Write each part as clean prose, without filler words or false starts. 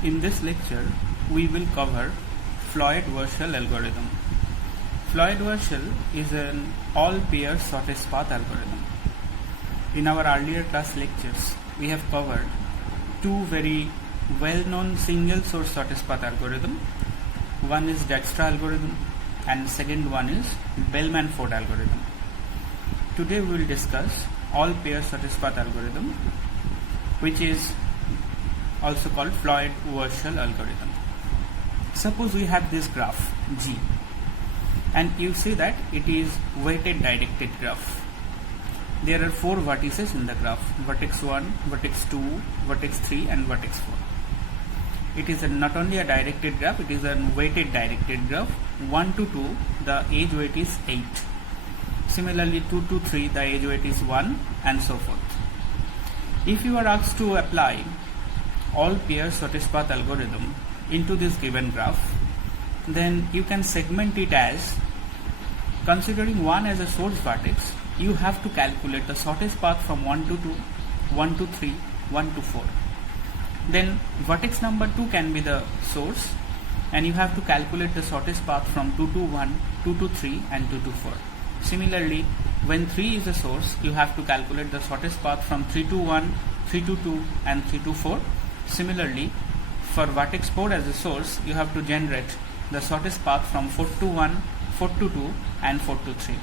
In this lecture, we will cover Floyd-Warshall algorithm. Floyd-Warshall is an all-pair shortest path algorithm. In our earlier class lectures, we have covered two very well-known single source shortest path algorithm. One is Dijkstra algorithm and second one is Bellman-Ford algorithm. Today we will discuss all-pair shortest path algorithm, which is also called Floyd-Warshall algorithm. Suppose we have this graph G, and you see that it is weighted directed graph. There are four vertices in the graph: vertex 1, vertex 2, vertex 3 and vertex 4. It is not only a directed graph, it is a weighted directed graph. 1 to 2, the edge weight is 8. Similarly 2 to 3, the edge weight is 1, and so forth. If you are asked to apply all pair shortest path algorithm into this given graph, then you can segment it as, considering 1 as a source vertex, you have to calculate the shortest path from 1 to 2, 1 to 3, 1 to 4. Then vertex number 2 can be the source, and you have to calculate the shortest path from 2 to 1, 2 to 3 and 2 to 4. Similarly, when 3 is the source, you have to calculate the shortest path from 3 to 1, 3 to 2 and 3 to 4. Similarly, for vertex 4 as a source, you have to generate the shortest path from 4 to 1, 4 to 2 and 4 to 3.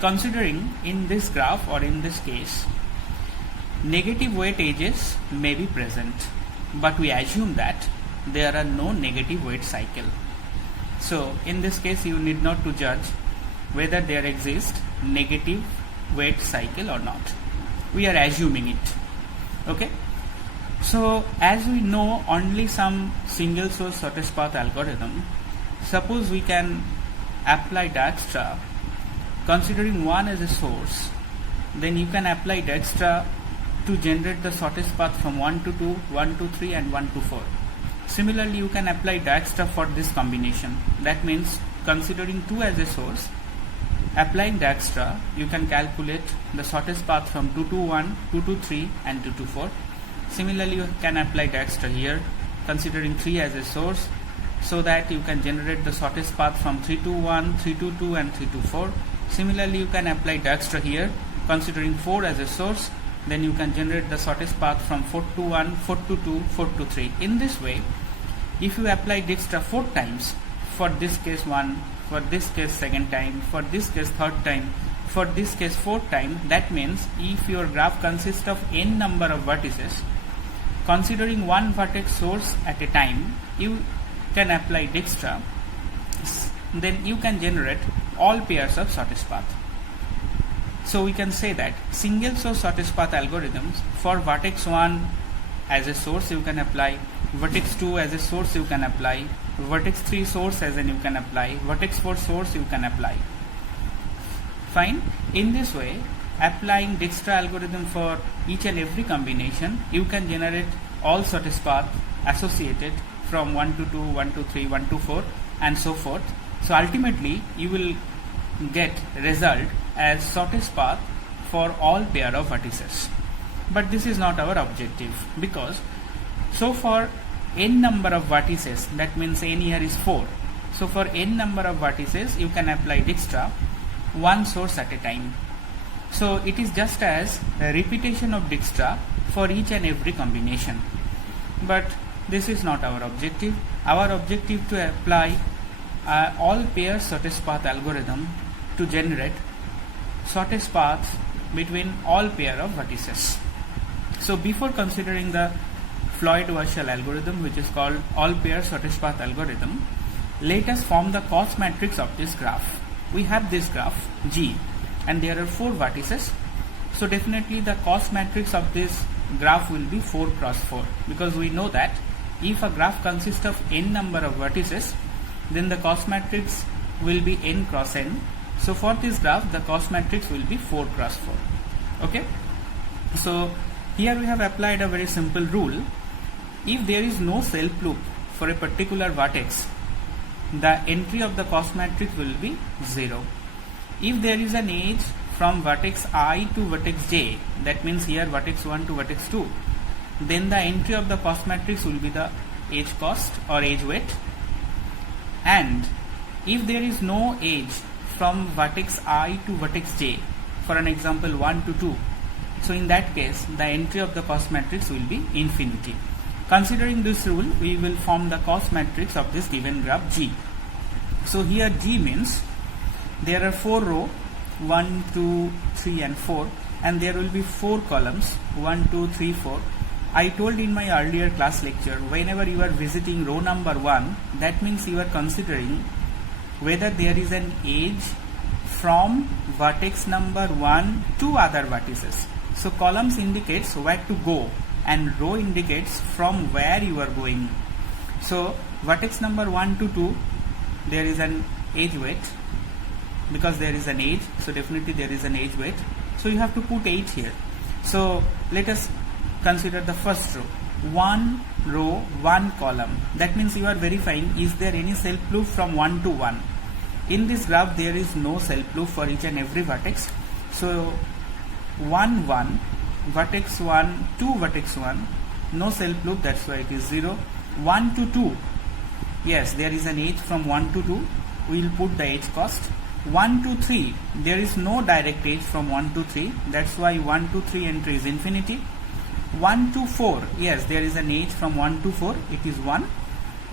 Considering in this graph, or in this case, negative weight edges may be present, but we assume that there are no negative weight cycle. So in this case, you need not to judge whether there exists negative weight cycle or not. We are assuming it. Okay. So as we know only some single source shortest path algorithm, suppose we can apply Dijkstra. Considering 1 as a source, then you can apply Dijkstra to generate the shortest path from 1 to 2, 1 to 3 and 1 to 4. Similarly, you can apply Dijkstra for this combination. That means considering 2 as a source, applying Dijkstra, you can calculate the shortest path from 2 to 1, 2 to 3 and 2 to 4. Similarly, you can apply Dijkstra here, considering 3 as a source, so that you can generate the shortest path from 3 to 1, 3 to 2 and 3 to 4. Similarly, you can apply Dijkstra here, considering 4 as a source, then you can generate the shortest path from 4 to 1, 4 to 2, 4 to 3. In this way, if you apply Dijkstra 4 times, for this case 1, for this case second time, for this case third time, for this case fourth time, that means if your graph consists of n number of vertices, considering one vertex source at a time, you can apply Dijkstra, then you can generate all pairs of shortest path. So we can say that single source shortest path algorithms, for vertex 1 as a source you can apply, vertex 2 as a source you can apply, vertex 3 source as an you can apply, vertex 4 source you can apply. Fine. In this way, applying Dijkstra algorithm for each and every combination, you can generate all shortest path associated from 1 to 2, 1 to 3, 1 to 4 and so forth. So ultimately you will get result as shortest path for all pair of vertices. But this is not our objective, because so for n number of vertices, that means n here is 4. So for n number of vertices, you can apply Dijkstra one source at a time. So it is just as a repetition of Dijkstra for each and every combination. But this is not our objective. Our objective to apply all pair shortest path algorithm to generate shortest paths between all pair of vertices. So before considering the Floyd-Warshall algorithm, which is called all pair shortest path algorithm, let us form the cost matrix of this graph. We have this graph G, and there are 4 vertices. So definitely the cost matrix of this graph will be 4 cross 4, because we know that if a graph consists of n number of vertices, then the cost matrix will be n cross n. So for this graph, the cost matrix will be 4 cross 4. Okay. So here we have applied a very simple rule. If there is no self loop for a particular vertex, the entry of the cost matrix will be 0. If there is an edge from vertex I to vertex j, that means here vertex 1 to vertex 2, then the entry of the cost matrix will be the edge cost or edge weight, and if there is no edge from vertex I to vertex j, for an example 1 to 2, so in that case the entry of the cost matrix will be infinity. Considering this rule, we will form the cost matrix of this given graph G. So here G means there are 4 rows, 1, 2, 3 and 4, and there will be 4 columns, 1, 2, 3, 4. I told in my earlier class lecture, whenever you are visiting row number 1, that means you are considering whether there is an edge from vertex number 1 to other vertices. So columns indicates where to go and row indicates from where you are going. So vertex number 1 to 2, there is an edge weight, because there is an edge, so definitely there is an edge weight, so you have to put edge here. So let us consider the first row, 1 row 1 column. That means you are verifying is there any self loop from 1 to 1. In this graph there is no self loop for each and every vertex. So 1 1, vertex 1 to vertex 1, no self loop, that's why it is 0. 1 to 2, yes, there is an edge from 1 to 2, we will put the edge cost. 1 to 3, there is no direct edge from 1 to 3, that's why 1 to 3 entry is infinity. 1 to 4, yes, there is an edge from 1 to 4, it is 1,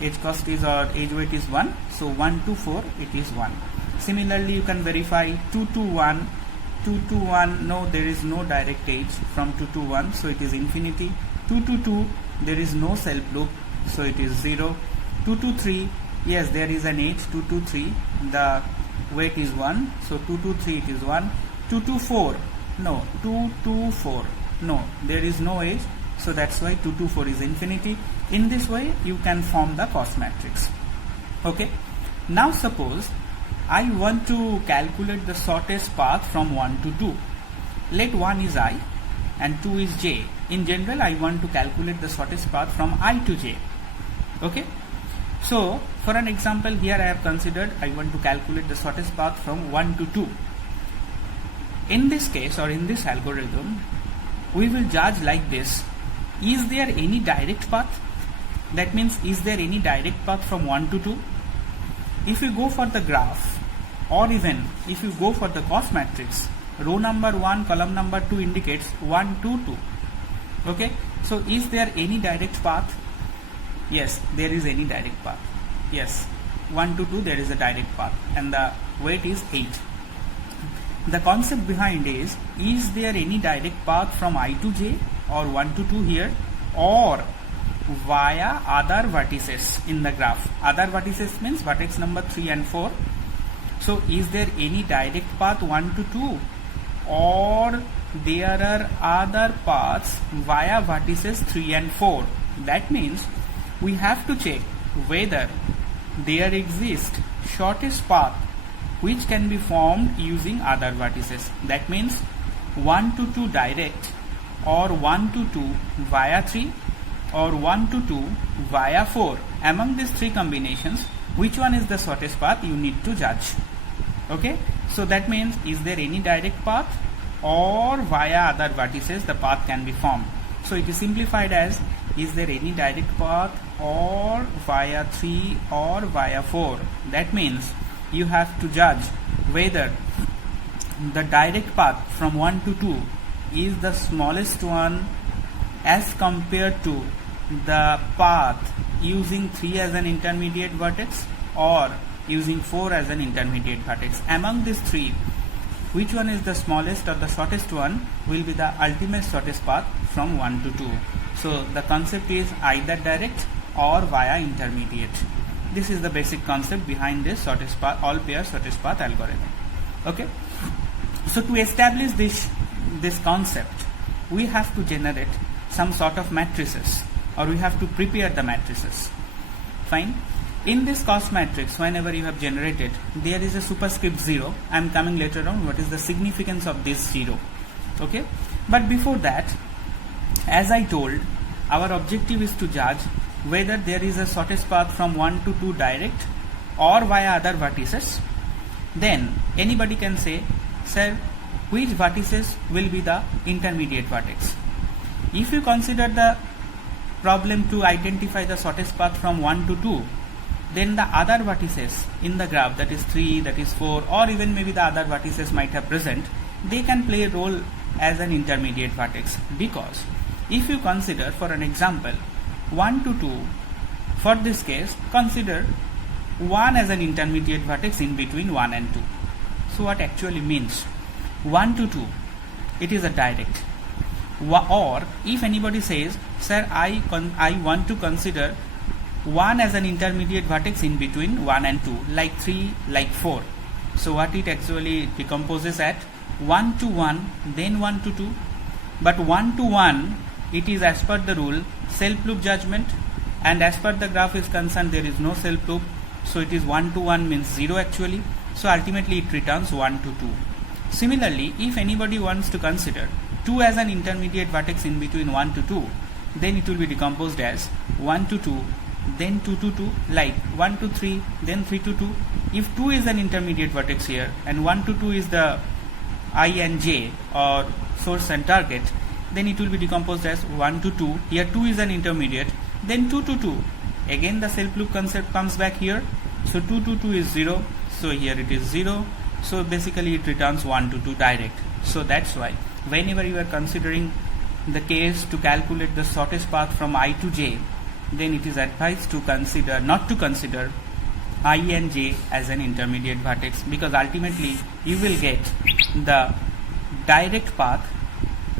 edge cost is or edge weight is 1, so 1 to 4 it is 1. Similarly you can verify 2 to 1, 2 to 1, no, there is no direct edge from 2 to 1, so it is infinity. 2 to 2, there is no self loop, so it is 0. 2 to 3, yes, there is an edge, 2 to 3, the weight is 1, so 2 to 3 it is 1. 2 to 4, no, 2 to 4, no, there is no edge, so that's why 2 to 4 is infinity. In this way you can form the cost matrix. Okay, now suppose I want to calculate the shortest path from 1 to 2. Let 1 is I and 2 is j. In general I want to calculate the shortest path from I to j. Okay, so for an example here I have considered I want to calculate the shortest path from 1 to 2. In this case or in this algorithm we will judge like this: is there any direct path? That means is there any direct path from 1 to 2? If you go for the graph, or even if you go for the cost matrix, row number 1 column number 2 indicates 1 2 2. Okay, so is there any direct path? Yes, there is any direct path. Yes, 1 to 2 there is a direct path and the weight is 8. The concept behind is there any direct path from I to j or 1 to 2 here, or via other vertices in the graph? Other vertices means vertex number 3 and 4. So is there any direct path 1 to 2, or there are other paths via vertices 3 and 4? That means we have to check whether there exists shortest path which can be formed using other vertices. That means 1 to 2 direct, or 1 to 2 via 3, or 1 to 2 via 4. Among these 3 combinations, which one is the shortest path you need to judge. Okay, so that means is there any direct path, or via other vertices the path can be formed. So it is simplified as is there any direct path, or via 3 or via 4. That means you have to judge whether the direct path from 1 to 2 is the smallest one as compared to the path using 3 as an intermediate vertex or using 4 as an intermediate vertex. Among these 3, which one is the smallest or the shortest one will be the ultimate shortest path from 1 to 2. So the concept is either direct or via intermediate. This is the basic concept behind this shortest path, all pair shortest path algorithm. Okay, so to establish this concept, we have to generate some sort of matrices, or we have to prepare the matrices. Fine. In this cost matrix, whenever you have generated, there is a superscript 0. I am coming later on what is the significance of this 0. Okay, but before that, as I told, our objective is to judge whether there is a shortest path from 1 to 2 direct or via other vertices. Then anybody can say, sir, which vertices will be the intermediate vertex? If you consider the problem to identify the shortest path from 1 to 2, then the other vertices in the graph, that is 3, that is 4, or even maybe the other vertices might have present, they can play a role as an intermediate vertex. Because if you consider, for an example, 1 to 2, for this case, consider 1 as an intermediate vertex in between 1 and 2. So what actually means? 1 to 2, it is a direct. Or if anybody says, sir, I want to consider 1 as an intermediate vertex in between 1 and 2, like 3, like 4. So what it actually decomposes at 1 to 1, then 1 to 2. But 1 to 1, it is as per the rule self-loop judgment, and as per the graph is concerned, there is no self-loop. So it is 1 to 1 means 0 actually. So ultimately it returns 1 to 2. Similarly, if anybody wants to consider 2 as an intermediate vertex in between 1 to 2, then it will be decomposed as 1 to 2, then 2 to 2, like 1 to 3, then 3 to 2. If 2 is an intermediate vertex here and 1 to 2 is the I and j or source and target, then it will be decomposed as 1 to 2. Here 2 is an intermediate, then 2 to 2. Again the self loop concept comes back here. So 2 to 2 is 0. So here it is 0. So basically it returns 1 to 2 direct. So that's why whenever you are considering the case to calculate the shortest path from I to j, then it is advised to consider, not to consider I and j as an intermediate vertex, because ultimately you will get the direct path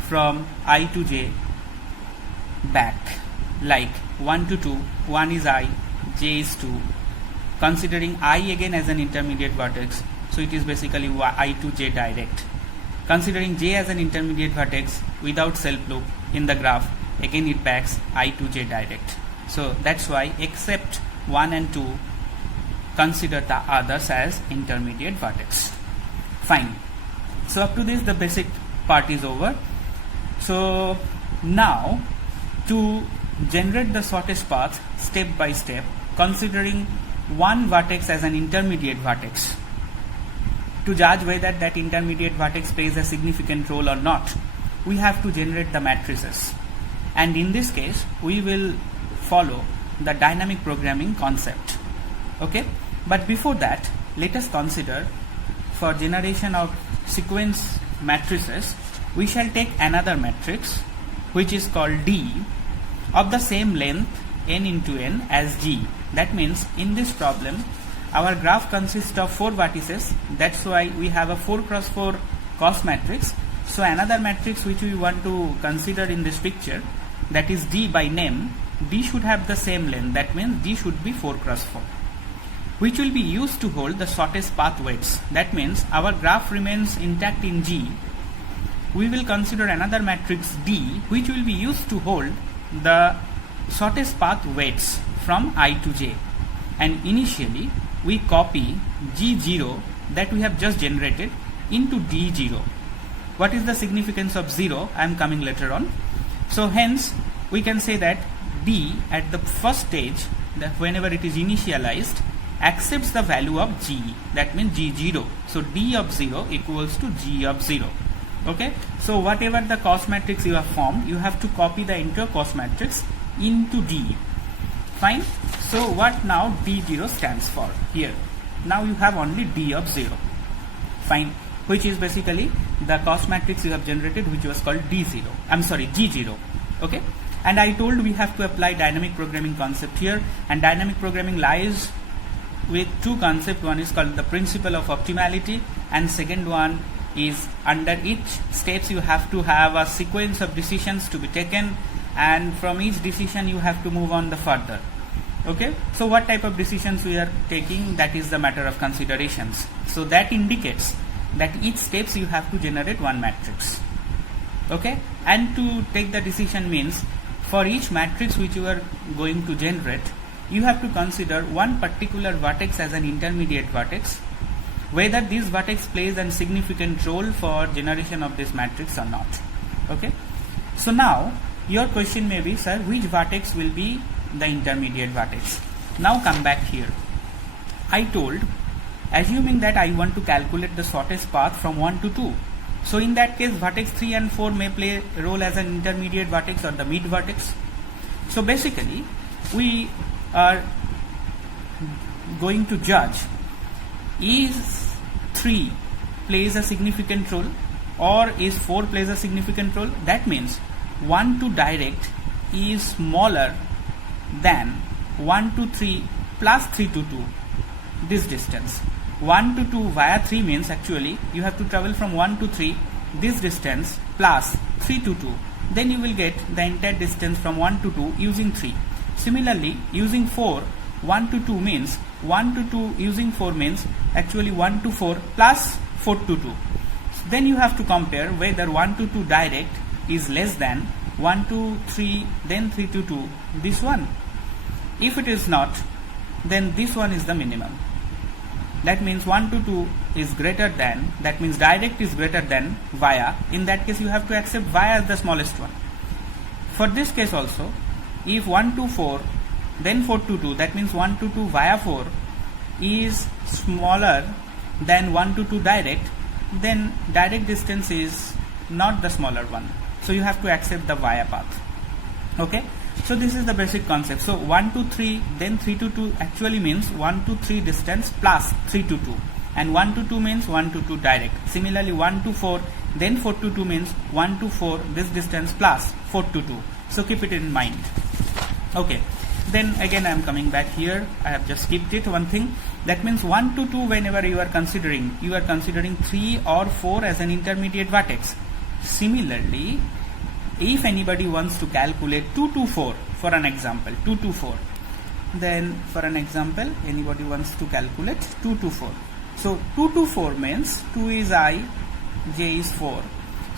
from I to j back, like 1 to 2, 1 is I, j is 2. Considering I again as an intermediate vertex, so it is basically I to j direct. Considering j as an intermediate vertex without self loop in the graph, again it backs I to j direct. So that's why except 1 and 2, consider the others as intermediate vertex. Fine. So up to this the basic part is over. So now to generate the shortest path step by step, considering one vertex as an intermediate vertex, to judge whether that intermediate vertex plays a significant role or not, we have to generate the matrices. And in this case, we will follow the dynamic programming concept. Okay? But before that, let us consider for generation of sequence matrices, we shall take another matrix which is called D of the same length n into n as G. That means in this problem, our graph consists of 4 vertices. That's why we have a 4 cross 4 cost matrix. So another matrix which we want to consider in this picture, that is D by name, D should have the same length. That means D should be 4 cross 4, which will be used to hold the shortest path weights. That means our graph remains intact in G. We will consider another matrix D, which will be used to hold the shortest path weights from I to j. And initially we copy G0 that we have just generated into D0. What is the significance of 0? I am coming later on. So hence we can say that D at the first stage, that whenever it is initialized, accepts the value of G. That means G0. So D of 0 equals to G of 0. Okay. So whatever the cost matrix you have formed, you have to copy the entire cost matrix into D. Fine. So what now D0 stands for here? Now you have only D of 0. Fine. Which is basically the cost matrix you have generated, which was called D0. I'm sorry, G0. Okay. And I told we have to apply dynamic programming concept here, and dynamic programming lies with two concepts. One is called the principle of optimality, and second one is under each steps you have to have a sequence of decisions to be taken, and from each decision you have to move on the further. Okay, so what type of decisions we are taking, that is the matter of considerations. So that indicates that each steps you have to generate one matrix. Okay, and to take the decision means for each matrix which you are going to generate, you have to consider one particular vertex as an intermediate vertex, whether this vertex plays a significant role for generation of this matrix or not. Okay, so now your question may be, sir, which vertex will be the intermediate vertex? Now come back here. I told, assuming that I want to calculate the shortest path from 1 to 2. So in that case, vertex 3 and 4 may play a role as an intermediate vertex or the mid vertex. So basically we are going to judge is 3 plays a significant role or is 4 plays a significant role. That means 1 to direct is smaller than 1 to 3 plus 3 to 2, this distance. 1 to 2 via 3 means actually you have to travel from 1 to 3 this distance plus 3 to 2, then you will get the entire distance from 1 to 2 using 3. Similarly, using 4, 1 to 2 means 1 to 2 using 4 means actually 1 to 4 plus 4 to 2. Then you have to compare whether 1 to 2 direct is less than 1 to 3 then 3 to 2, this one. If it is not, then this one is the minimum. That means 1 to 2 is greater than, that means direct is greater than via. In that case you have to accept via as the smallest one. For this case also, if 1 to 4 then 4 to 2, that means 1 to 2 via 4 is smaller than 1 to 2 direct, then direct distance is not the smaller one. So you have to accept the via path. Okay. So this is the basic concept. So 1 to 3 then 3 to 2 actually means 1 to 3 distance plus 3 to 2, and 1 to 2 means 1 to 2 direct. Similarly 1 to 4 then 4 to 2 means 1 to 4 this distance plus 4 to 2. So keep it in mind. Okay, then again I am coming back here. I have just skipped it one thing. That means 1 to 2 whenever you are considering 3 or 4 as an intermediate vertex. Similarly, if anybody wants to calculate 2 to 4 for an example, 2 to 4, then for an example anybody wants to calculate 2 to 4. So 2 to 4 means 2 is I, j is 4.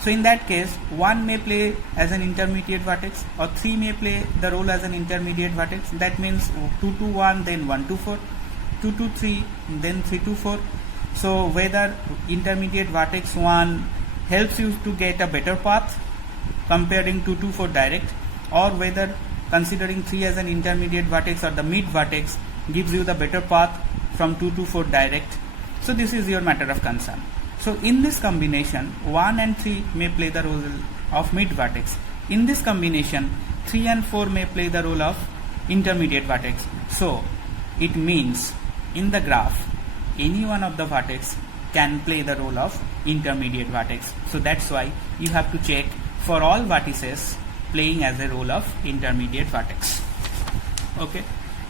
So in that case 1 may play as an intermediate vertex or 3 may play the role as an intermediate vertex. That means 2 to 1 then 1 to 4, 2 to 3 then 3 to 4. So whether intermediate vertex 1 helps you to get a better path comparing 2 to 4 direct, or whether considering 3 as an intermediate vertex or the mid vertex gives you the better path from 2 to 4 direct. So this is your matter of concern. So in this combination 1 and 3 may play the role of mid vertex. In this combination 3 and 4 may play the role of intermediate vertex. So it means in the graph any one of the vertex can play the role of intermediate vertex. So that's why you have to check for all vertices playing as a role of intermediate vertex. Okay,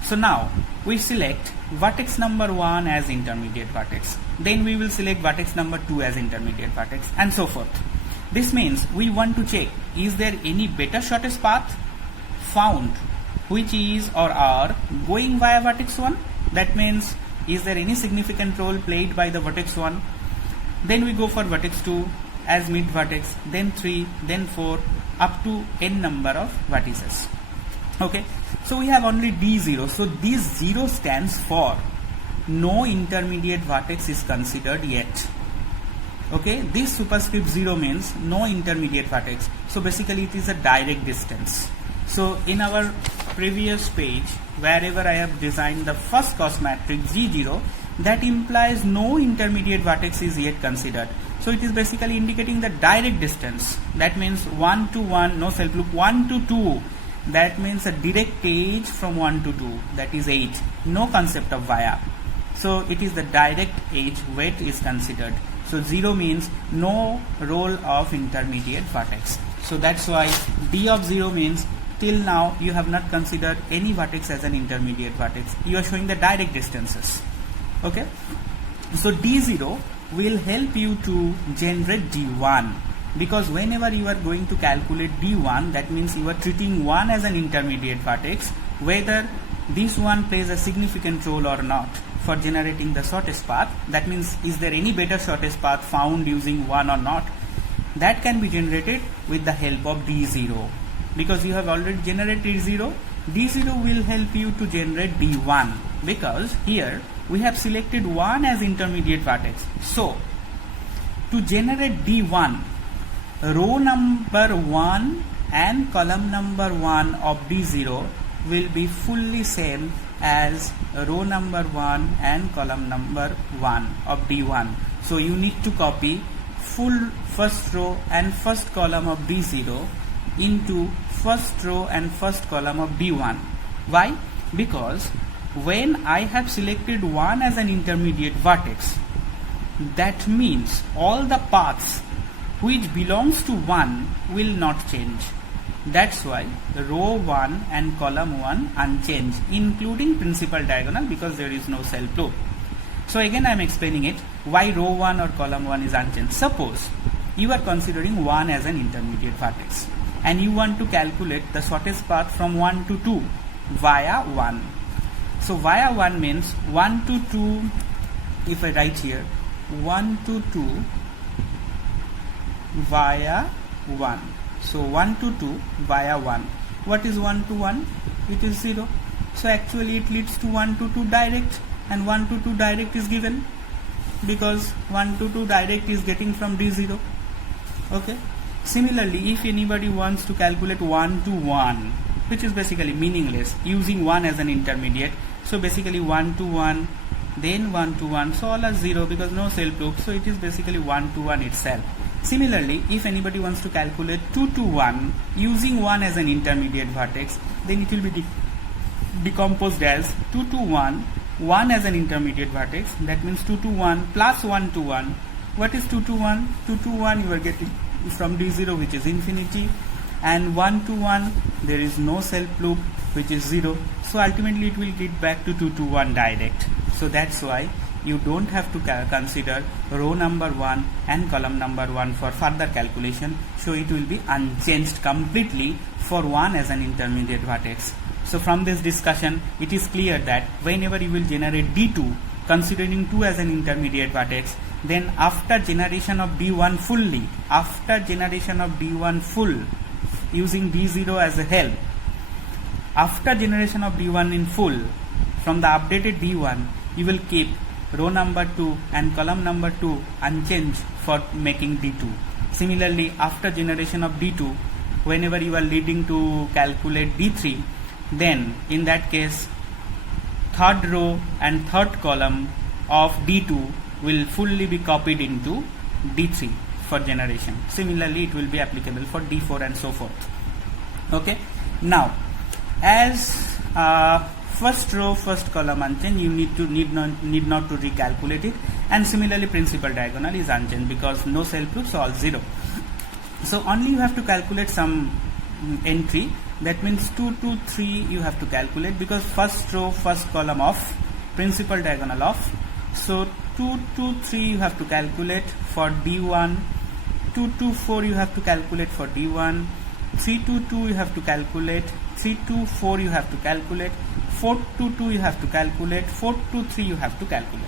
so now we select vertex number 1 as intermediate vertex, then we will select vertex number 2 as intermediate vertex, and so forth. This means we want to check is there any better shortest path found which is or are going via vertex 1. That means is there any significant role played by the vertex 1. Then we go for vertex 2 as mid vertex, then 3, then 4, up to n number of vertices. Okay, so we have only D0. So this 0 stands for no intermediate vertex is considered yet. Okay, this superscript 0 means no intermediate vertex. So basically it is a direct distance. So in our previous page, wherever I have designed the first cost matrix G0, that implies no intermediate vertex is yet considered. So it is basically indicating the direct distance. That means 1 to 1, no self loop, 1 to 2. That means a direct edge from 1 to 2, that is 8. No concept of via. So it is the direct edge weight is considered. So 0 means no role of intermediate vertex. So that's why D of 0 means till now you have not considered any vertex as an intermediate vertex. You are showing the direct distances. Okay. So D0 will help you to generate D1, because whenever you are going to calculate D1, that means you are treating 1 as an intermediate vertex, whether this one plays a significant role or not for generating the shortest path. That means is there any better shortest path found using 1 or not. That can be generated with the help of D0, because you have already generated 0. D0 will help you to generate D1, because here we have selected 1 as intermediate vertex. So to generate D1, row number 1 and column number 1 of D0 will be fully same as row number 1 and column number 1 of D1. So you need to copy full first row and first column of D0 into first row and first column of D1. Why? Because when I have selected 1 as an intermediate vertex, that means all the paths which belongs to 1 will not change. That's why row 1 and column 1 unchanged, including principal diagonal, because there is no self loop. So again I am explaining it, why row 1 or column 1 is unchanged. Suppose you are considering 1 as an intermediate vertex and you want to calculate the shortest path from 1 to 2 via 1. So via 1 means 1 to 2, if I write here 1 to 2 via 1. So 1 to 2 via 1. What is 1 to 1? It is 0. So actually it leads to 1 to 2 direct, and 1 to 2 direct is given because 1 to 2 direct is getting from D0. Okay. Similarly, if anybody wants to calculate 1 to 1, which is basically meaningless, using 1 as an intermediate, so basically 1 to 1, then 1 to 1, so all are 0 because no self loop, so it is basically 1 to 1 itself. Similarly, if anybody wants to calculate 2 to 1 using 1 as an intermediate vertex, then it will be decomposed as 2 to 1, 1 as an intermediate vertex, that means 2 to 1 plus 1 to 1. What is 2 to 1? 2 to 1 you are getting from D0, which is infinity, and 1 to 1 there is no self loop, which is 0. So ultimately it will get back to 2 to 1 direct. So that's why you don't have to consider row number 1 and column number 1 for further calculation. So it will be unchanged completely for 1 as an intermediate vertex. So from this discussion, it is clear that whenever you will generate D2 considering 2 as an intermediate vertex, then after generation of D1 fully, after generation of D1 full using D0 as a help, after generation of D1 in full, from the updated D1 you will keep row number 2 and column number 2 unchanged for making D2. Similarly, after generation of D2, whenever you are leading to calculate D3, then in that case third row and third column of D2 will fully be copied into D3 for generation. Similarly, it will be applicable for D4 and so forth. Okay. Now, as first row, first column unchanged, you need not to recalculate it, and similarly principal diagonal is unchanged because no self loop, so all 0. So only you have to calculate some entry, that means 2 to 3 you have to calculate, because first row, first column of principal diagonal of, so 2 to 3 you have to calculate for D1, 2 to 4 you have to calculate for D1, 3 to 2 you have to calculate, 3 to 4 you have to calculate, 4 to 2 you have to calculate, 4 to 3 you have to calculate.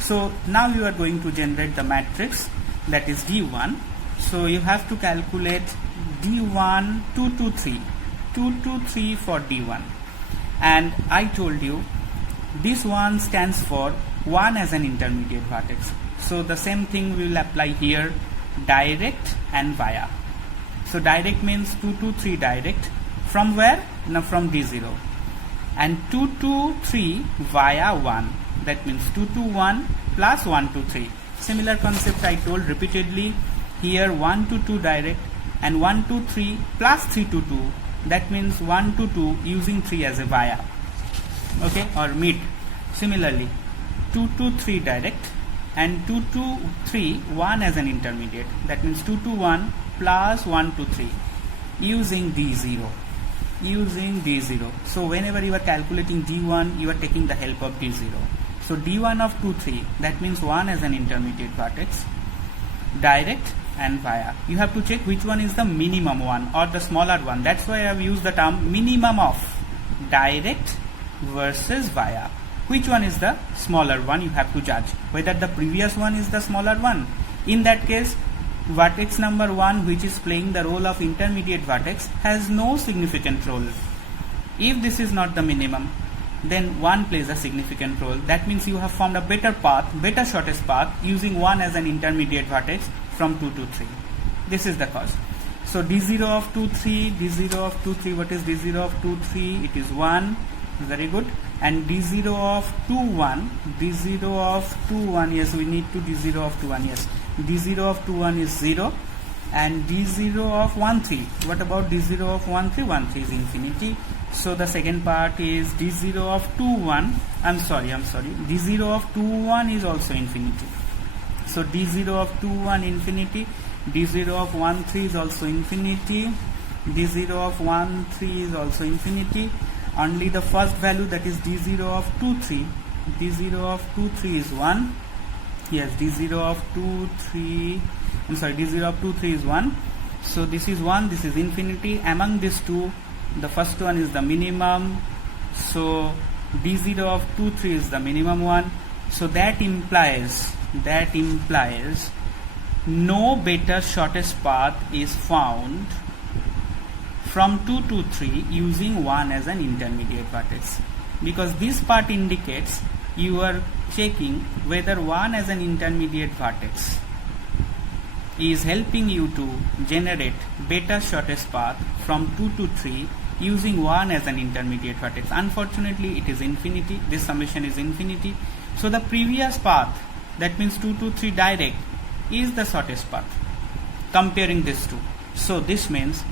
So now you are going to generate the matrix, that is D1. So you have to calculate D1 2 to 3, 2 to 3 for D1, and I told you this one stands for 1 as an intermediate vertex. So the same thing will apply here, direct and via. So direct means 2 to 3 direct. From where? Now from D0. And 2 to 3 via 1. That means 2 to 1 plus 1 to 3. Similar concept I told repeatedly. Here 1 to 2 direct and 1 to 3 plus 3 to 2. That means 1 to 2 using 3 as a via. Okay, or mid. Similarly 2 to 3 direct and 2 to 3 1 as an intermediate. That means 2 to 1 plus 1 to 3 using D0. Using D0. So whenever you are calculating D1, you are taking the help of D0. So D1 of 2, 3, that means 1 as an intermediate vertex, direct and via. You have to check which one is the minimum one or the smaller one. That's why I have used the term minimum of direct versus via. Which one is the smaller one? You have to judge whether the previous one is the smaller one. In that case, vertex number 1, which is playing the role of intermediate vertex, has no significant role. If this is not the minimum, then 1 plays a significant role. That means you have formed a better path, better shortest path using 1 as an intermediate vertex from 2 to 3. This is the cause. So D0 of 2, 3, D0 of 2, 3, what is D0 of 2, 3? It is 1. Very good. And D0 of 2, 1, D0 of 2, 1, yes, we need to D0 of 2, 1, yes. D0 of 2, 1 is 0. and d0 of 1 3. What about d0 of 1 3? 1 3 is infinity. So the second part is d0 of 2 1. I'm sorry, d0 of 2 1 is also infinity. So d0 of 2 1 infinity, d0 of 1 3 is also infinity, d0 of 1 3 is also infinity. Only the first value, that is d0 of 2 3, d0 of 2 3 is 1. Yes, d0 of 2 3, I'm sorry, d0 of 2 3 is 1. So this is 1, this is infinity. Among these two, the first one is the minimum. So d0 of 2 3 is the minimum one. So that implies no better shortest path is found from 2 to 3 using 1 as an intermediate vertex, because this part indicates you are checking whether 1 as an intermediate vertex is helping you to generate better shortest path from 2 to 3 using 1 as an intermediate vertex. Unfortunately, it is infinity. This summation is infinity. So the previous path, that means 2 to 3 direct, is the shortest path comparing these two. So this means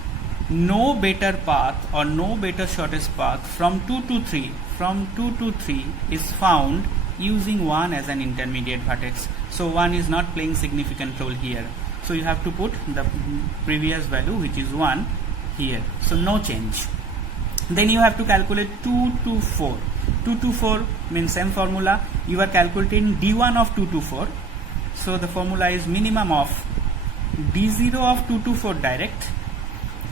no better path or no better shortest path from 2 to 3 is found using 1 as an intermediate vertex. So 1 is not playing significant role here. So you have to put the previous value, which is 1, here. So no change. Then you have to calculate 2 to 4. 2 to 4 means same formula. You are calculating d1 of 2 to 4. So the formula is minimum of d0 of 2 to 4 direct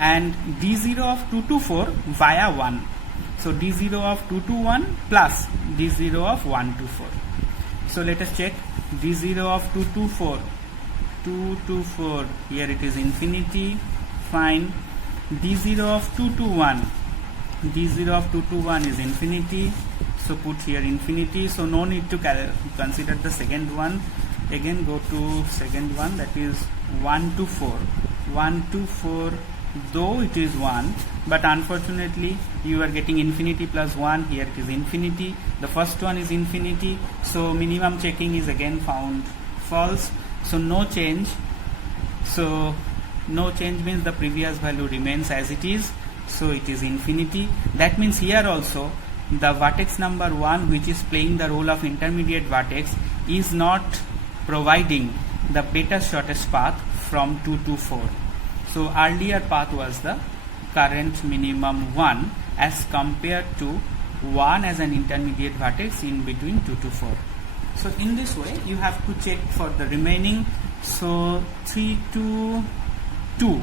and d0 of 2 to 4 via 1. So d0 of 2 to 1 plus d0 of 1 to 4. So let us check d0 of 2 to 4. 2 to 4, here it is infinity, fine. d0 of 2 to 1, d0 of 2 to 1 is infinity, so put here infinity. So no need to consider the second one. Again go to second one, that is 1 to 4. 1 to 4, though it is 1, but unfortunately you are getting infinity plus 1, here it is infinity. The first one is infinity, so minimum checking is again found false. So no change. So no change means the previous value remains as it is, so it is infinity. That means here also the vertex number 1, which is playing the role of intermediate vertex, is not providing the better shortest path from 2 to 4. So earlier path was the current minimum 1 as compared to 1 as an intermediate vertex in between 2 to 4. So in this way you have to check for the remaining. So 3 to 2.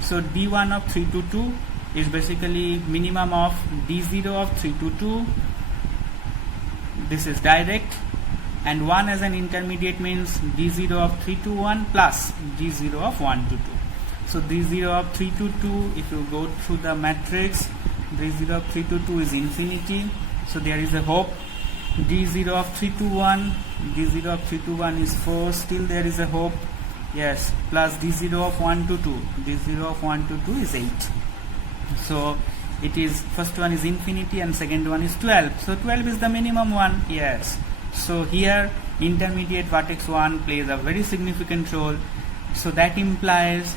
So d1 of 3 to 2 is basically minimum of d0 of 3 to 2. This is direct, and 1 as an intermediate means d0 of 3 to 1 plus d0 of 1 to 2. So d0 of 3 to 2, if you go through the matrix, d0 of 3 to 2 is infinity, so there is a hope. d0 of 3 to 1, d0 of 3 to 1 is 4, still there is a hope. Yes, plus d0 of 1 to 2, d0 of 1 to 2 is 8. So it is, first one is infinity and second one is 12. So 12 is the minimum one. Yes. So here intermediate vertex 1 plays a very significant role. So that implies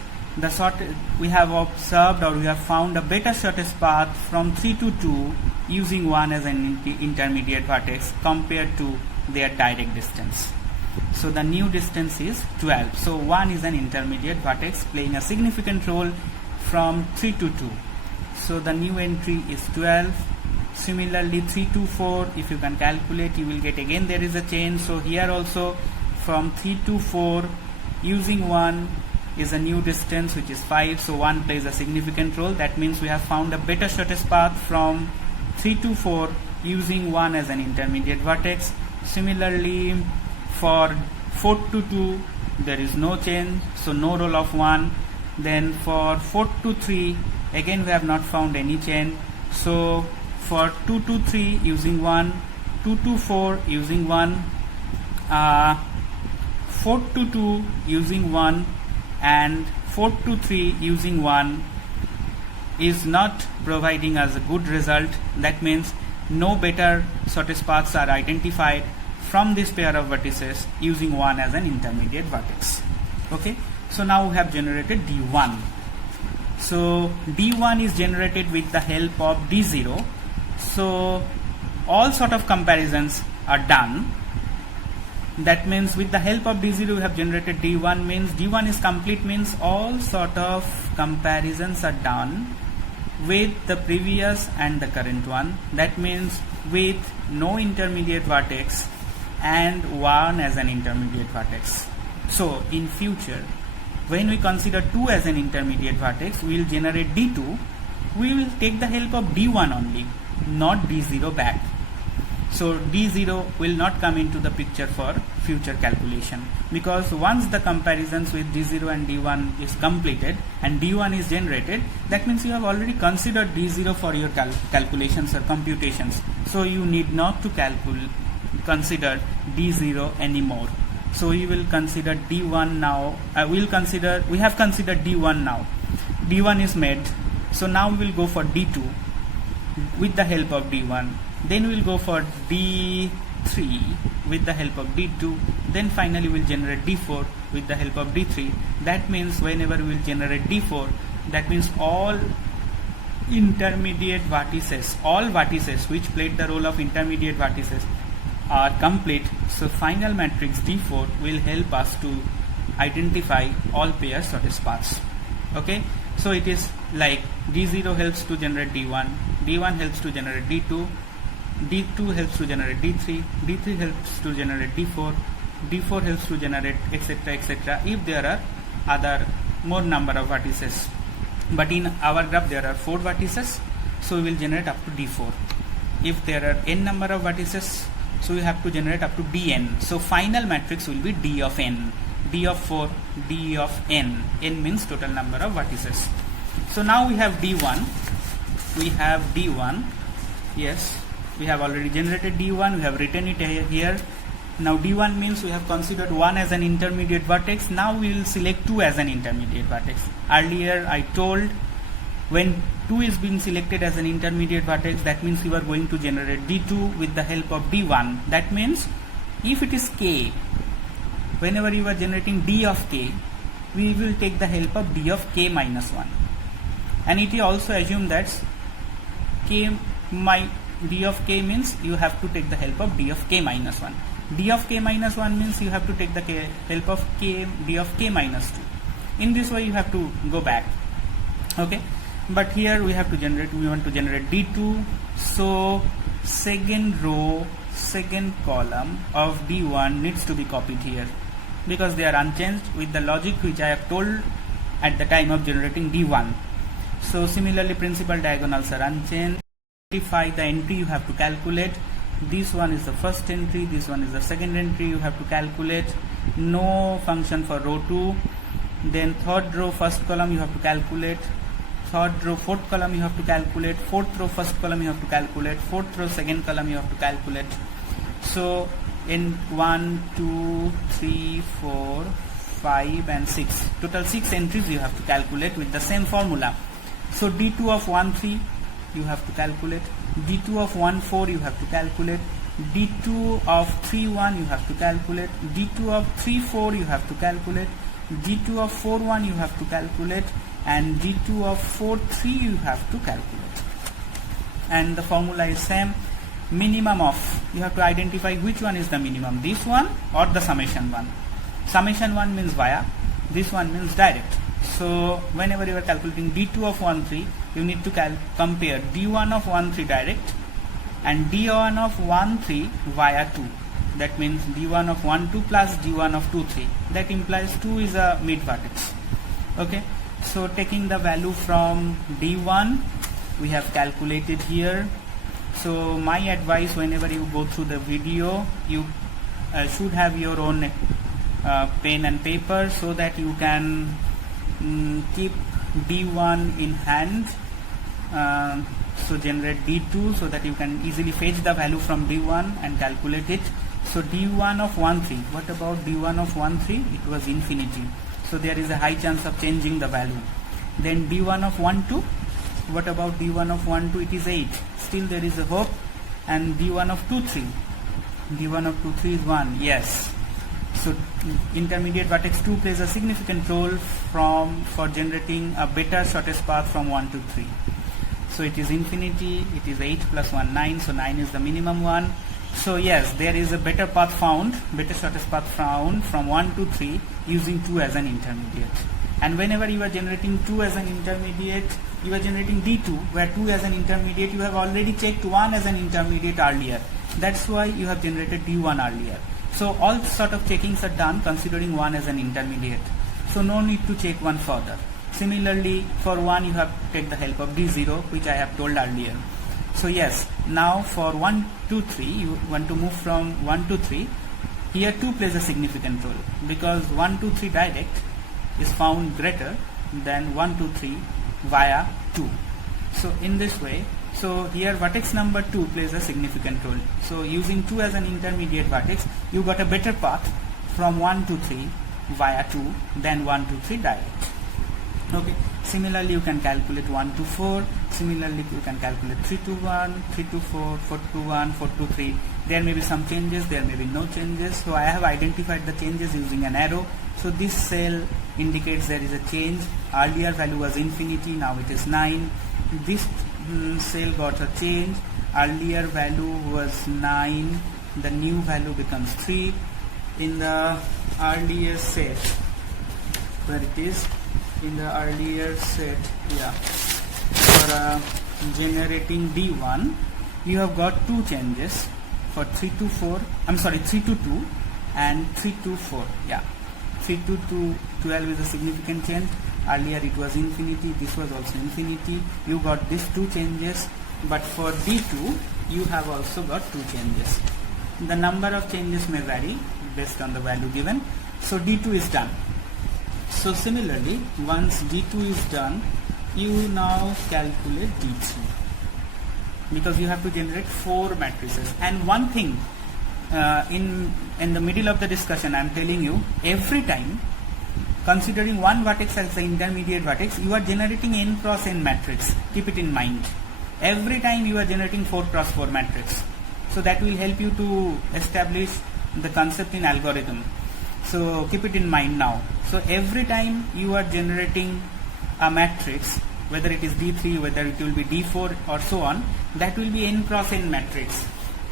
we have observed, or we have found a better shortest path from 3 to 2 using 1 as an intermediate vertex compared to their direct distance. So the new distance is 12. So 1 is an intermediate vertex playing a significant role from 3 to 2. So the new entry is 12. Similarly 3 to 4, if you can calculate, you will get again there is a change. So here also from 3 to 4 using 1 is a new distance, which is 5. So 1 plays a significant role. That means we have found a better shortest path from 3 to 4 using 1 as an intermediate vertex. Similarly for 4 to 2 there is no change, so no role of 1. Then for 4 to 3 again we have not found any change. So for 2 to 3 using 1, 2 to 4 using 1, 4 to 2 using 1, and 4 to 3 using 1 is not providing us a good result. That means no better shortest paths are identified from this pair of vertices using 1 as an intermediate vertex. Okay, So now we have generated D1. So D1 is generated with the help of D0. So all sort of comparisons are done. That means with the help of D0 we have generated D1, means D1 is complete, means all sort of comparisons are done with the previous and the current one. That means with no intermediate vertex and 1 as an intermediate vertex. So in future, when we consider 2 as an intermediate vertex, we will generate D2. We will take the help of D1 only, not D0 back. So D0 will not come into the picture for future calculation, because once the comparisons with D0 and D1 is completed and D1 is generated, that means you have already considered D0 for your calculations or computations. So you need not to consider D0 anymore. So we will consider D1 now. We have considered D1 now. D1 is made. So now we will go for D2 with the help of D1. Then we will go for D3 with the help of D2. Then finally we will generate D4 with the help of D3. That means whenever we will generate D4, that means all intermediate vertices, all vertices which played the role of intermediate vertices are complete. So final matrix D4 will help us to identify all pairs shortest paths. Okay, so it is like D0 helps to generate D1, D1 helps to generate D2, D2 helps to generate D3, D3 helps to generate D4, D4 helps to generate etc etc if there are other more number of vertices. But in our graph there are 4 vertices, so we will generate up to D4. If there are n number of vertices, so we have to generate up to Dn. So final matrix will be D of n, D of 4, D of n. N means total number of vertices. So now we have D1. We have D1. Yes, we have already generated D1. We have written it here. Now D1 means we have considered 1 as an intermediate vertex. Now we will select 2 as an intermediate vertex. Earlier I told when 2 is being selected as an intermediate vertex, that means you are going to generate D2 with the help of D1. That means if it is k, whenever you are generating D of k, we will take the help of D of k minus 1. And it is also assumed that D of k means you have to take the help of D of k minus 1. D of k minus 1 means you have to take the help of D of k minus 2. In this way you have to go back. Okay, but here we want to generate D2. So second row, second column of D1 needs to be copied here, because they are unchanged with the logic which I have told at the time of generating D1. So similarly principal diagonals are unchanged. Identify the entry you have to calculate. This one is the first entry, this one is the second entry you have to calculate. No function for row 2. Then third row first column you have to calculate. Third row fourth column you have to calculate. Fourth row first column you have to calculate. Fourth row second column you have to calculate. So in 1, 2, 3, 4, 5 and 6. Total 6 entries you have to calculate with the same formula. So D2 of 1, 3 you have to calculate. D2 of 1, 4 you have to calculate. D2 of 3, 1 you have to calculate. D2 of 3, 4 you have to calculate. D2 of 4, 1 you have to calculate. And D2 of 4, 3 you have to calculate. And the formula is same. Minimum of, you have to identify which one is the minimum, this one or the summation one. Summation 1 means via, this one means direct. So whenever you are calculating D2 of 1, 3, you need to compare D1 of 1, 3 direct and D1 of 1, 3 via 2. That means D1 of 1, 2 plus D1 of 2, 3. That implies 2 is a mid vertex. Okay. So taking the value from D1, we have calculated here. So my advice, whenever you go through the video, you should have your own pen and paper so that you can keep D1 in hand. So generate D2 so that you can easily fetch the value from D1 and calculate it. So D1 of 1, 3. What about D1 of 1, 3? It was infinity. So there is a high chance of changing the value. Then D1 of 1, 2. What about D1 of 1, 2? It is 8. Still there is a hope. And D1 of 2, 3. D1 of 2, 3 is 1. Yes. So intermediate vertex 2 plays a significant role for generating a better shortest path from 1 to 3. So it is infinity, it is 8 plus 1 9, so 9 is the minimum one. So yes, there is a better shortest path found from 1 to 3 using 2 as an intermediate. And whenever you are generating 2 as an intermediate, you are generating D2, where 2 as an intermediate, you have already checked 1 as an intermediate earlier. That's why you have generated D1 earlier. So all sort of checkings are done considering 1 as an intermediate. So no need to check 1 further. Similarly, for 1 you have to take the help of D0, which I have told earlier. So yes, now for 1 to 3, you want to move from 1 to 3. Here 2 plays a significant role because 1 to 3 direct is found greater than 1 to 3 via 2. So in this way, so here vertex number 2 plays a significant role. So using 2 as an intermediate vertex, you got a better path from 1 to 3 via 2 than 1 to 3 direct. Okay. Similarly, you can calculate 1 to 4. Similarly, you can calculate 3 to 1, 3 to 4, 4 to 1, 4 to 3. There may be some changes, there may be no changes. So I have identified the changes using an arrow. So this cell indicates there is a change. Earlier value was infinity, now it is 9. This cell got a change. Earlier value was 9. The new value becomes 3. In the earlier set, where it is, in the earlier set, for generating D1, you have got 2 changes for 3 to 2 and 3 to 4. 3 to 12 is a significant change. Earlier it was infinity, this was also infinity. You got these 2 changes, but for D2 you have also got 2 changes. The number of changes may vary based on the value given. So D2 is done. So similarly, once D2 is done, you now calculate D3, because you have to generate 4 matrices. And one thing in the middle of the discussion, I am telling you, every time considering one vertex as the intermediate vertex, you are generating n cross n matrix. Keep it in mind. Every time you are generating 4 cross 4 matrix. So that will help you to establish the concept in algorithm. So keep it in mind now. So every time you are generating a matrix, whether it is D3, whether it will be D4 or so on, that will be n cross n matrix.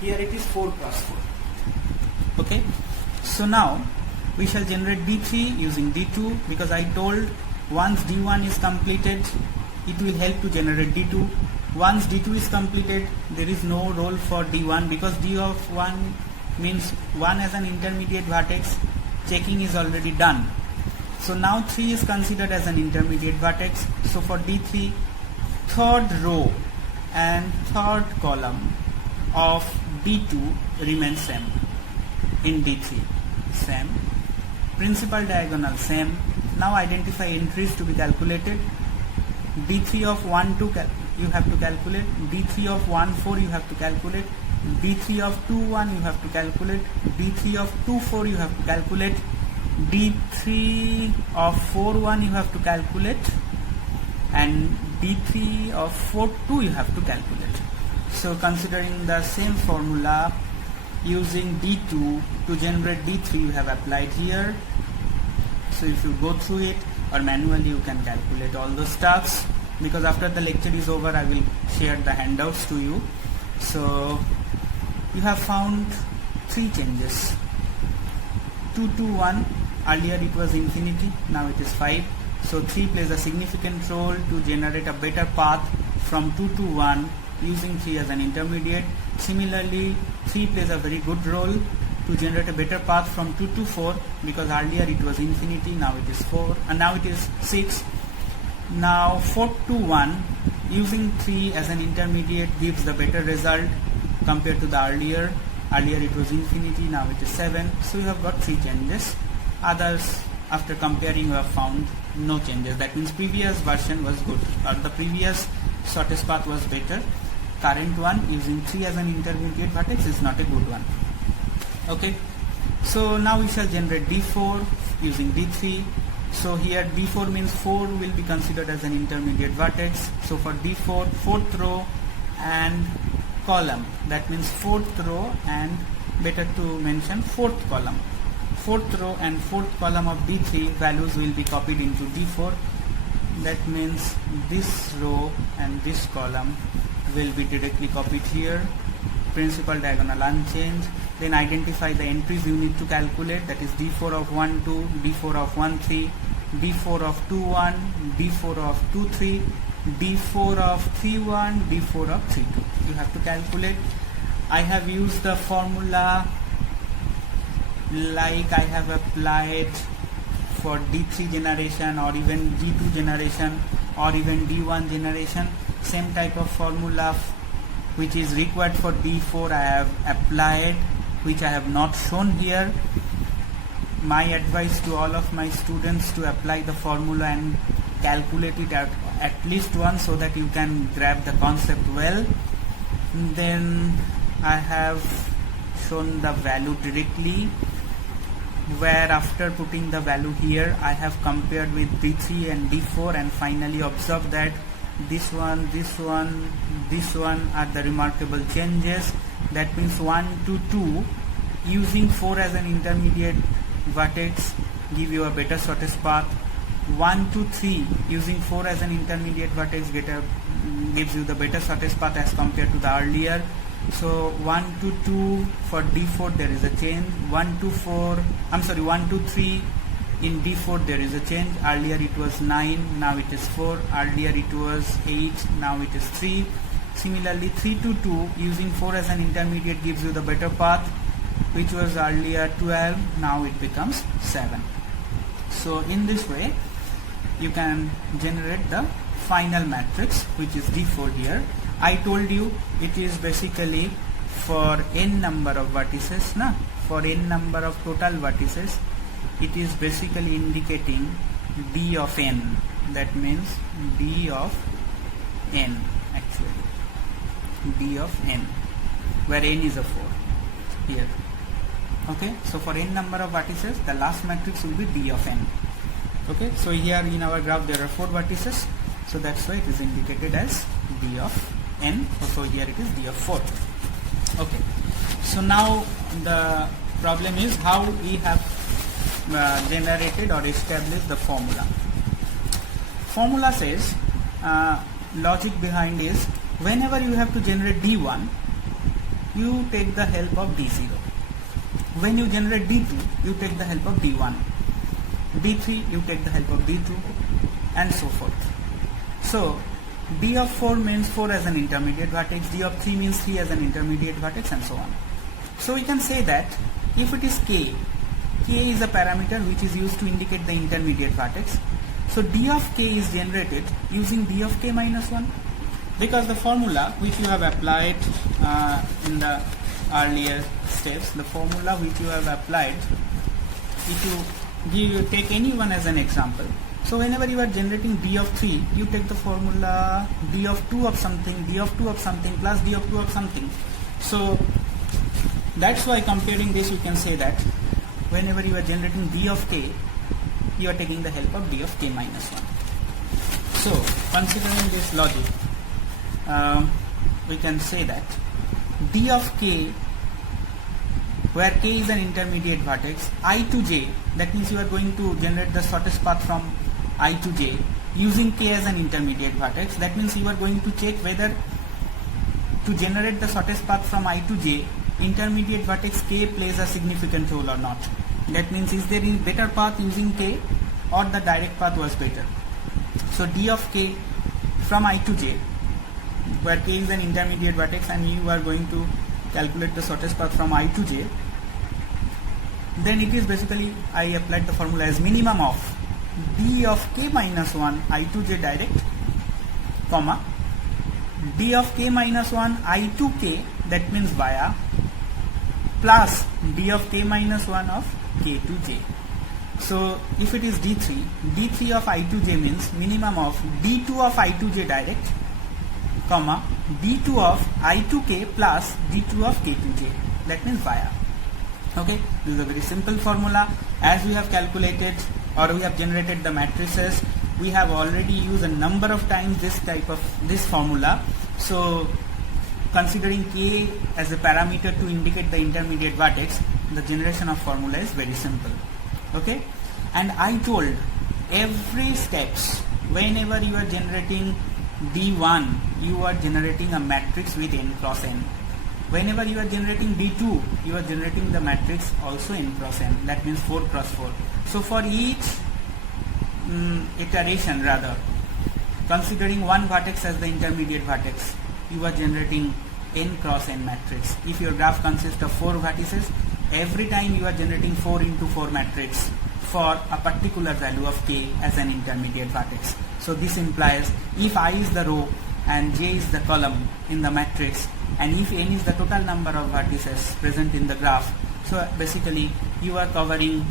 Here it is 4 cross 4. Okay. So now we shall generate D3 using D2, because I told once D1 is completed, it will help to generate D2. Once D2 is completed, there is no role for D1, because D of 1 means 1 as an intermediate vertex. Checking is already done. So now 3 is considered as an intermediate vertex. So for D3, third row and third column of D2 remains same. In D3, same. Principal diagonal same. Now identify entries to be calculated. D3 of 1 2 you have to calculate. D3 of 1 4 you have to calculate. D3 of 2 1 you have to calculate. D3 of 2 4 you have to calculate. D3 of 4 1 you have to calculate, and D3 of 4 2 you have to calculate. So considering the same formula, using D2 to generate D3 you have applied here. So if you go through it, or manually you can calculate all the stuffs, because after the lecture is over I will share the handouts to you. So you have found 3 changes. 2 to 1, earlier it was infinity, now it is 5. So 3 plays a significant role to generate a better path from 2 to 1 using 3 as an intermediate. Similarly, 3 plays a very good role to generate a better path from 2 to 4, because earlier it was infinity, now it is 4, and now it is 6. Now 4 to 1 using 3 as an intermediate gives the better result compared to the earlier. Earlier it was infinity, now it is 7. So you have got 3 changes. Others, after comparing, you have found no changes. That means previous version was good, or the previous shortest path was better. Current one using 3 as an intermediate vertex is not a good one. Okay. So now we shall generate D4 using D3. So here D4 means 4 will be considered as an intermediate vertex. So for D4, 4th row and column, that means 4th row and better to mention 4th column. fourth row and fourth column of D3 values will be copied into D4. That means this row and this column will be directly copied here. Principal diagonal unchanged. Then identify the entries you need to calculate, that is D4 of 1 2, D4 of 1 3, D4 of 2 1, D4 of 2 3, D4 of 3 1, D4 of 3 2. You have to calculate. I have used the formula like I have applied for D3 generation or even D2 generation or even D1 generation. Same type of formula which is required for D4 I have applied, which I have not shown here. My advice to all of my students to apply the formula and calculate it at least once so that you can grab the concept well. Then I have shown the value directly, where after putting the value here I have compared with D3 and D4 and finally observed that this one are the remarkable changes. That means 1 to 2 using 4 as an intermediate vertex give you a better shortest path. 1 to 3 using 4 as an intermediate vertex gives you the better shortest path as compared to the earlier. So 1 to 2 for D4 there is a change. 1 to 3 in D4 there is a change. Earlier it was 9, now it is 4. Earlier it was 8, now it is 3. Similarly 3 to 2 using 4 as an intermediate gives you the better path, which was earlier 12, now it becomes 7. So in this way you can generate the final matrix, which is D4 here. I told you it is basically for n number of vertices, for n number of total vertices. It is basically indicating D of n. That means D of n, actually D of n, where n is a 4 here. Okay, so for n number of vertices the last matrix will be D of n. Okay, so here in our graph there are 4 vertices, so that's why it is indicated as D of n. So here it is D of 4. Okay, so now the problem is how we have generated or established the formula. Formula says, logic behind is, whenever you have to generate D1 you take the help of D0. When you generate D2 you take the help of D1. D3 you take the help of D2, and so forth. So D of 4 means 4 as an intermediate vertex, D of 3 means 3 as an intermediate vertex, and so on. So we can say that if it is K is a parameter which is used to indicate the intermediate vertex. So D of K is generated using D of K minus 1, because the formula which you have applied in the earlier steps, the formula which you have applied, if you take any one as an example. So whenever you are generating D of 3, you take the formula D of 2 of something, D of 2 of something plus D of 2 of something. So that's why comparing this you can say that whenever you are generating D of K, you are taking the help of D of K minus 1. So considering this logic, we can say that D of K, where K is an intermediate vertex, I to J, that means you are going to generate the shortest path from I to J using K as an intermediate vertex. That means you are going to check whether to generate the shortest path from I to J, intermediate vertex K plays a significant role or not. That means is there a better path using K or the direct path was better. So D of K from I to J, where K is an intermediate vertex and you are going to calculate the shortest path from I to J, then it is basically I applied the formula as minimum of D of K minus 1 I to J direct, comma D of K minus 1 I to K, that means via, plus D of K minus 1 of K to J. So if it is D3, D3 of I to J means minimum of D2 of I to J direct, comma D2 of I to K plus D2 of K to J, that means via. Okay, this is a very simple formula. As we have calculated or we have generated the matrices, we have already used a number of times this formula. So considering k as a parameter to indicate the intermediate vertex, the generation of formula is very simple. Okay, and I told every steps, whenever you are generating D1, you are generating a matrix with n cross n. Whenever you are generating D2, you are generating the matrix also n cross n. That means 4 cross 4. So for each iteration, rather, considering one vertex as the intermediate vertex, you are generating n cross n matrix. If your graph consists of 4 vertices, every time you are generating 4 into 4 matrix for a particular value of k as an intermediate vertex. So this implies if I is the row and j is the column in the matrix, and if n is the total number of vertices present in the graph, so basically you are covering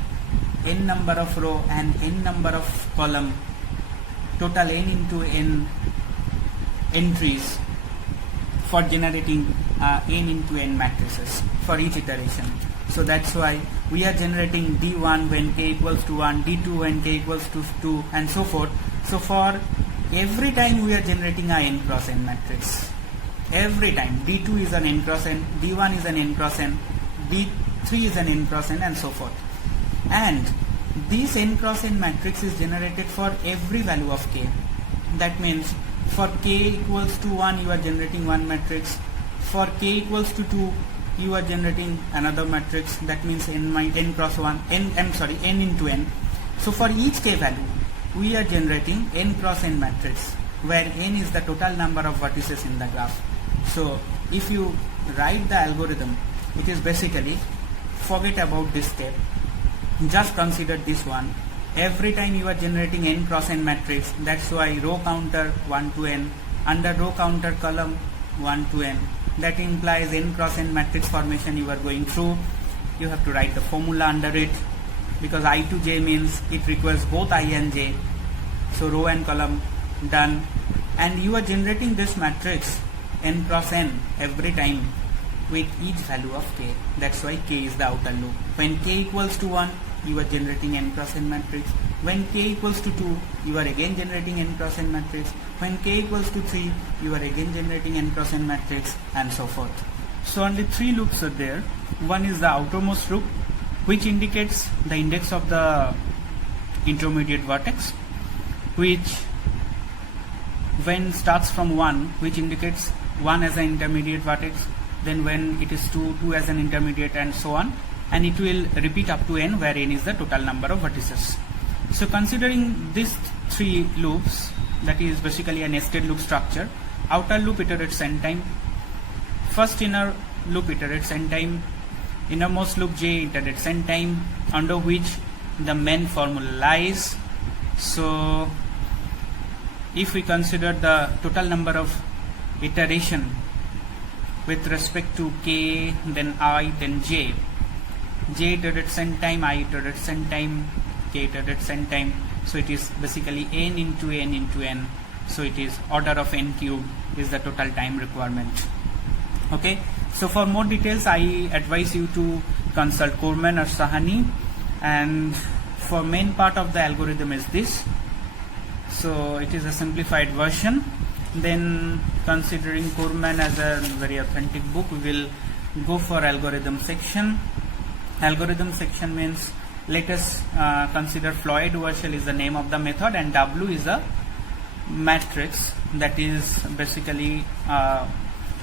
n number of row and n number of column, total n into n entries for generating n into n matrices for each iteration. So that's why we are generating D1 when k equals to 1, D2 when k equals to 2, and so forth. So for every time we are generating a n cross n matrix. Every time D2 is an n cross n, D1 is an n cross n, D3 is an n cross n, and so forth. And this n cross n matrix is generated for every value of k. That means for k equals to 1, you are generating one matrix. For k equals to 2, you are generating another matrix. That means n cross 1, n into n. So for each k value, we are generating n cross n matrix, where n is the total number of vertices in the graph. So if you write the algorithm, it is basically, forget about this step, just consider this one. Every time you are generating n cross n matrix, that's why row counter 1 to n, under row counter column 1 to n. That implies n cross n matrix formation you are going through. You have to write the formula under it, because I to j means it requires both I and j. So row and column done, and you are generating this matrix n cross n every time with each value of k. That's why k is the outer loop. When k equals to 1, you are generating n cross n matrix. When k equals to 2, you are again generating n cross n matrix. When k equals to 3, you are again generating n cross n matrix, and so forth. So only 3 loops are there. One is the outermost loop, which indicates the index of the intermediate vertex, which when starts from 1, which indicates 1 as an intermediate vertex, then when it is 2, 2 as an intermediate, and so on, and it will repeat up to n, where n is the total number of vertices. So considering these 3 loops, that is basically a nested loop structure. Outer loop iterates n time, first inner loop iterates n time, innermost loop j iterates n time, under which the main formula lies. So if we consider the total number of iteration with respect to k, then I, then j iterates n time, I iterates n time, k iterates n time. So it is basically n into n into n. So it is order of n cube is the total time requirement. Okay. So for more details, I advise you to consult Corman or Sahani. And for main part of the algorithm is this. So it is a simplified version. Then considering Corman as a very authentic book, we will go for algorithm section. Algorithm section means, let us consider Floyd Warshall is the name of the method, and W is a matrix, that is basically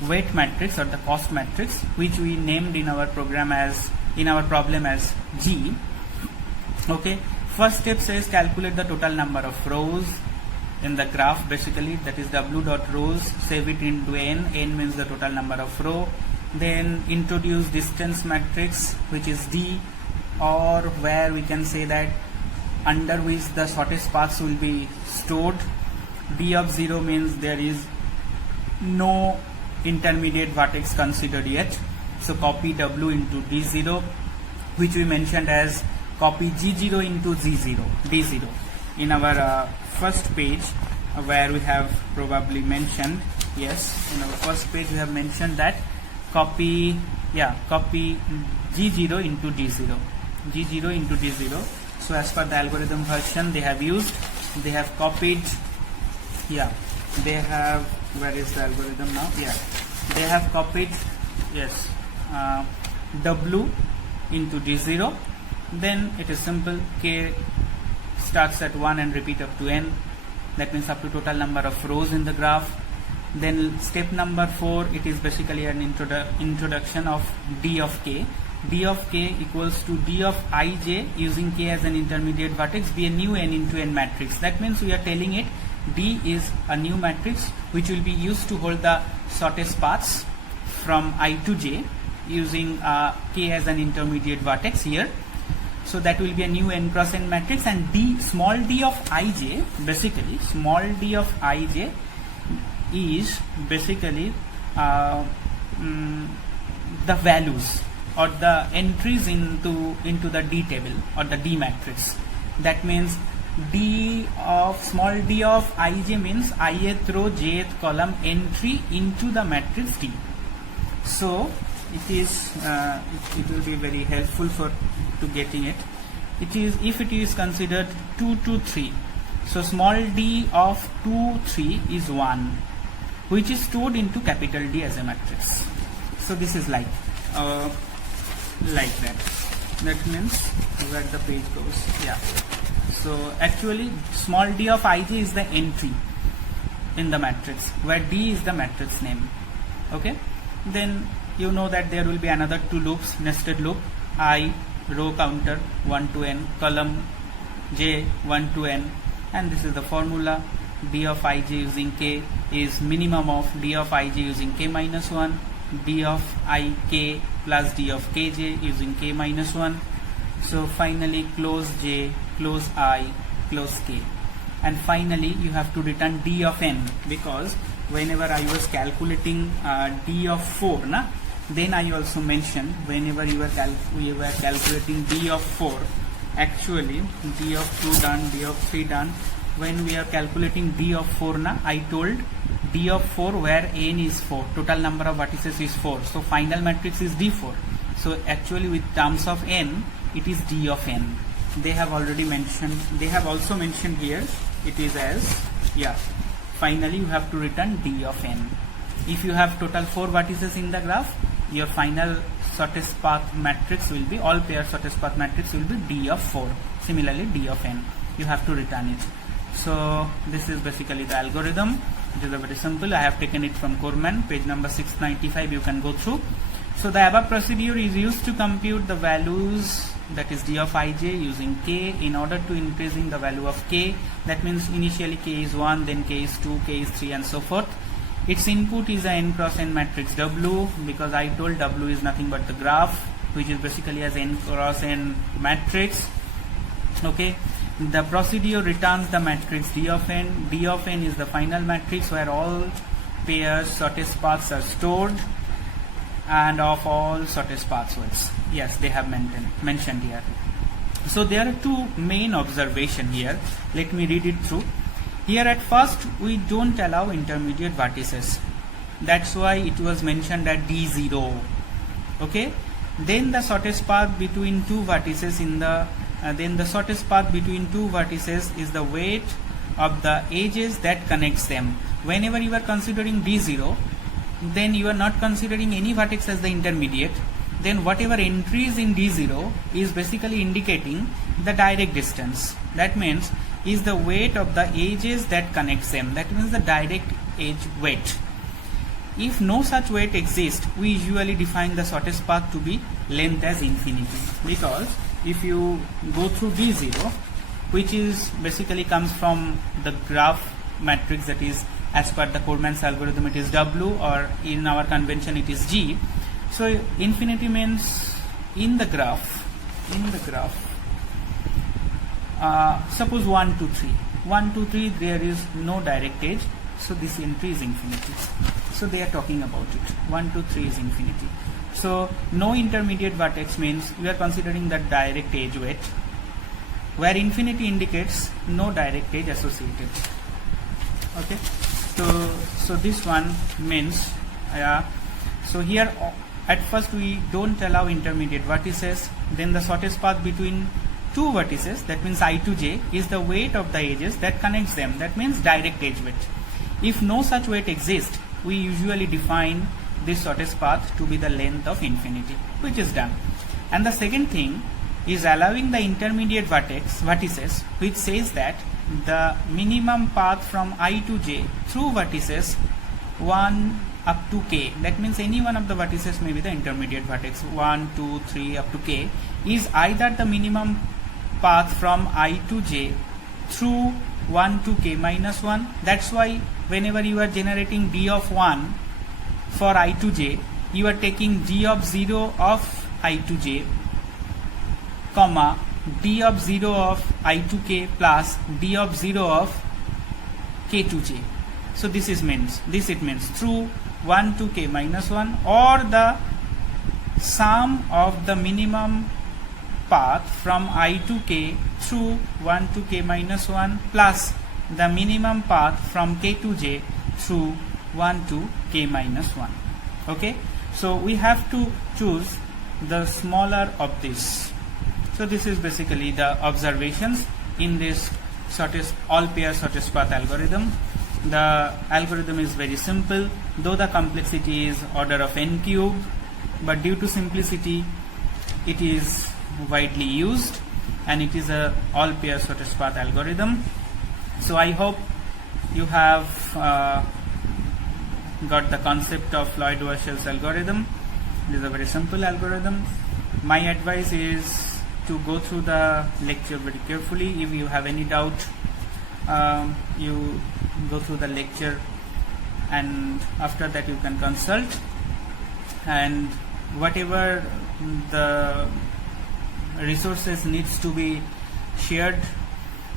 weight matrix or the cost matrix, which we named in our problem as G. Okay. First step says calculate the total number of rows in the graph, basically, that is W dot rows, save it into n. N means the total number of row. Then introduce distance matrix, which is D, or where we can say that under which the shortest paths will be stored. D of 0 means there is no intermediate vertex considered yet. So copy W into D0, which we mentioned as copy G0 into D0 in our first page, where we have probably mentioned, yes, in our first page we have mentioned that copy G0 into D0. So as per the algorithm version they have copied, where is the algorithm now? they have copied, yes, W into D0. Then it is simple, K starts at 1 and repeat up to N. That means up to total number of rows in the graph. Then step number 4, it is basically an introduction of D of K. D of K equals to D of Ij using K as an intermediate vertex be a new N into N matrix. That means we are telling it D is a new matrix which will be used to hold the shortest paths from I to J using K as an intermediate vertex here. So that will be a new N cross N matrix, and D, small d of Ij, basically small d of Ij is basically the values or the entries into the D table or the D matrix. That means D of small d of Ij means ith row jth column entry into the matrix D. So it is it will be very helpful for to getting it. It is if it is considered 2 to 3. So small d of 2 3 is 1, which is stored into capital D as a matrix. So this is like that. That means where the page goes. Yeah. So actually small d of Ij is the entry in the matrix, where D is the matrix name. Okay. Then you know that there will be another 2 loops, nested loop. I row counter 1 to N, column J 1 to N, and this is the formula. D of Ij using K is minimum of D of Ij using K minus 1, D of Ik plus D of Kj using K minus 1. So finally close J, close I, close K, and finally you have to return D of N, because whenever I was calculating D of 4, then I also mentioned whenever we were calculating D of 4, actually D of 2 done, D of 3 done. When we are calculating D of 4, I told D of 4 where N is 4, total number of vertices is 4, so final matrix is D4. So actually with terms of N, it is D of N. They have already mentioned, they have also mentioned here, it is as, yeah, finally you have to return D of N. If you have total 4 vertices in the graph, your final shortest path matrix will be, all pair shortest path matrix will be D of 4. Similarly D of N, you have to return it. So this is basically the algorithm. It is a very simple. I have taken it from Corman, page number 695, you can go through. So the above procedure is used to compute the values, that is D of Ij using K, in order to increasing the value of K. That means initially K is 1, then K is 2, K is 3, and so forth. Its input is a N cross N matrix W, because I told W is nothing but the graph, which is basically as N cross N matrix. Okay. The procedure returns the matrix D of N. D of N is the final matrix where all pairs shortest paths are stored, and of all shortest paths weights. Yes, they have mentioned here. So there are 2 main observations here. Let me read it through. Here at first we don't allow intermediate vertices. That's why it was mentioned at D0. Okay. Then the shortest path between 2 vertices in the the shortest path between 2 vertices is the weight of the edges that connects them. Whenever you are considering D0, then you are not considering any vertex as the intermediate. Then whatever entries in D0 is basically indicating the direct distance. That means is the weight of the edges that connects them. That means the direct edge weight. If no such weight exists, we usually define the shortest path to be length as infinity, because if you go through D0, which is basically comes from the graph matrix, that is as per the Corman's algorithm it is W, or in our convention it is G. So infinity means in the graph suppose 1 2 3 1 2 3 there is no direct edge, so this entry is infinity. So they are talking about it, 1 2 3 is infinity. So no intermediate vertex means we are considering the direct edge weight, where infinity indicates no direct edge associated. Okay, so this one means so here at first we don't allow intermediate vertices. Then the shortest path between 2 vertices, that means I to J, is the weight of the edges that connects them. That means direct edge weight. If no such weight exists, we usually define this shortest path to be the length of infinity, which is done. And the second thing is allowing the intermediate vertices, which says that the minimum path from I to j through vertices 1 up to k, that means any one of the vertices may be the intermediate vertex, 1, 2, 3 up to k, is either the minimum path from I to j through 1 to k minus 1. That's why whenever you are generating d of 1 for I to j, you are taking d of 0 of I to j, comma d of 0 of I to k plus d of 0 of k to j. So it means through 1 to k minus 1, or the sum of the minimum path from I to k through 1 to k minus 1 plus the minimum path from k to j through 1 to k minus 1. Okay, so we have to choose the smaller of this. So this is basically the observations in this all pair shortest path algorithm. The algorithm is very simple, though the complexity is order of n cube, but due to simplicity it is widely used, and it is a all pair shortest path algorithm. So I hope you have got the concept of Floyd Warshall's algorithm. It is a very simple algorithm. My advice is to go through the lecture very carefully. If you have any doubt, you go through the lecture, and after that you can consult, and whatever the resources needs to be shared,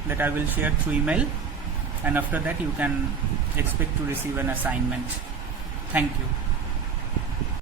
that I will share through email, and after that you can expect to receive an assignment. Thank you.